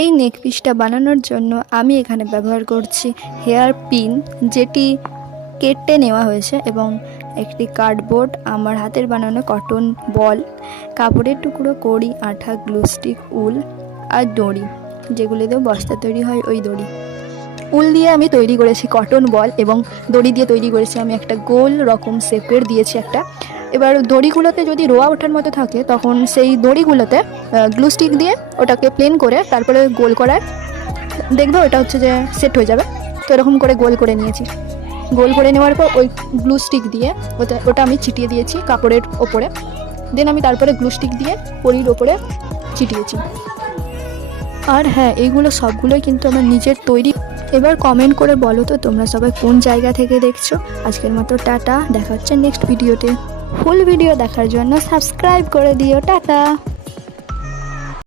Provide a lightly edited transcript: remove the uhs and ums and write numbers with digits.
এই নেক পিসটা বানানোর জন্য আমি এখানে ব্যবহার করছি হেয়ার পিন, যেটি কেটে নেওয়া হয়েছে, এবং একটি কার্ডবোর্ড, আমার হাতের বানানো কটন বল, কাপড়ের টুকরো, কড়ি, আঠা, গ্লু স্টিক, উল আর দড়ি, যেগুলো দিয়ে বস্তা তৈরি হয় ওই দড়ি। উল দিয়ে আমি তৈরি করেছি কটন বল, এবং দড়ি দিয়ে তৈরি করেছি আমি একটা গোল রকম শেপের দিয়েছি একটা। এবার দড়িগুলোতে যদি রোয়া ওঠার মতো থাকে তখন সেই দড়িগুলোতে গ্লু স্টিক দিয়ে ওটাকে প্লেন করে তারপরে গোল করায় দেখবে ওটা হচ্ছে যে সেট হয়ে যাবে। তো এরকম করে গোল করে নিয়েছি। গোল করে নেওয়ার পর ওই গ্লু স্টিক দিয়ে ওটা আমি ছিটিয়ে দিয়েছি কাপড়ের ওপরে। দেন আমি তারপরে গ্লু স্টিক দিয়ে পরির ওপরে ছিটিয়েছি। আর হ্যাঁ, এইগুলো সবগুলোই কিন্তু আমার নিজের তৈরি। এবার কমেন্ট করে বলো তো তোমরা সবাই কোন জায়গা থেকে দেখছো। আজকের মতো টাটা, দেখা হচ্ছে নেক্সট ভিডিওতে। ফুল ভিডিও দেখার জন্য সাবস্ক্রাইব করে দিও। টাটা।